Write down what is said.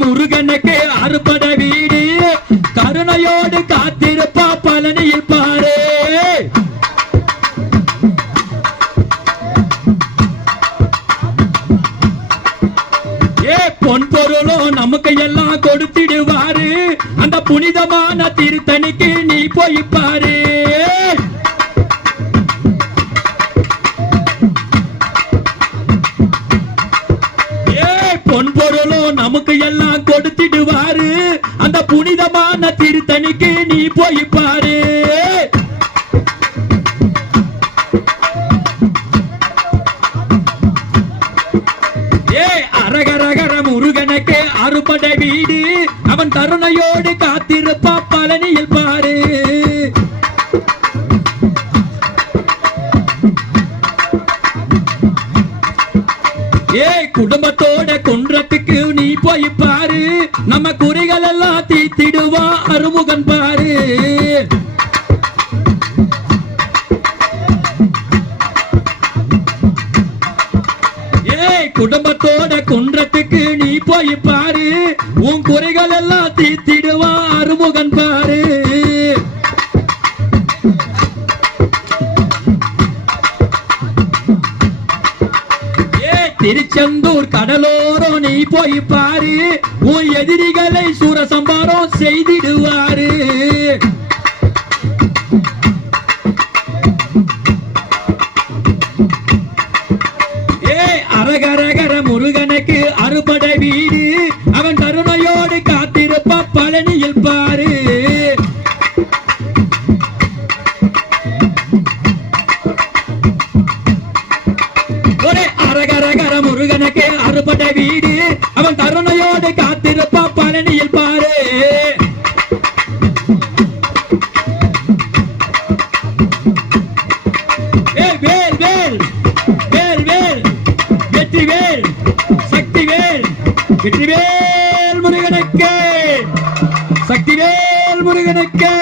முருகனுக்கு அறுபடை வீடு கருணையோடு காத்திருப்பா பழனியில் பாரு. பொன் பொருளும் நமக்கு எல்லாம் கொடுத்திடுவாரு. அந்த புனிதமான திருத்தணிக்கு நீ போய் பாரு. பொன் பொருளும் நமக்கு எல்லாம் கொடுத்திடுவாரு. அந்த புனிதமான திருத்தணிக்கு நீ போய் பாரு. அரகரகர முருகனுக்கு அறுபடை வீடு அவன் கருணையோடு காத்திருப்பா பழனியில் பாரு. குடும்பத்தோட குன்றத்துக்கு நீ போய் பாரு. நம்ம குறைகள் எல்லாம் தீர்த்திடுவா அறுமுகன் பாரு. குடும்பத்தோட குன்றத்துக்கு நீ போய் பாரு. உன் குறைகள் எல்லாம் தீர்த்திடுவா அறுமுகன் பாரு. திருச்செந்தூர் கடலோரம் நீ போய் பாரு. உன் எதிரிகளை சூரசம்பாரம் செய்திடுவாரு. அரகரகர முருகனுக்கு அறுபடை வீடு அவன் கருணையோடு காத்திருப்பா பழனியில் பாரு. அரகரகர முருகனுக்கு அறுபடை வீடு அவன் கருணையோடு காத்திருப்பா பழனியில் பாரு. வேல் வேல் வேல் வேல் வெற்றிவேல் சக்திவேல் வெற்றிவேல் முருகனுக்கு சக்திவேல் முருகனுக்கு.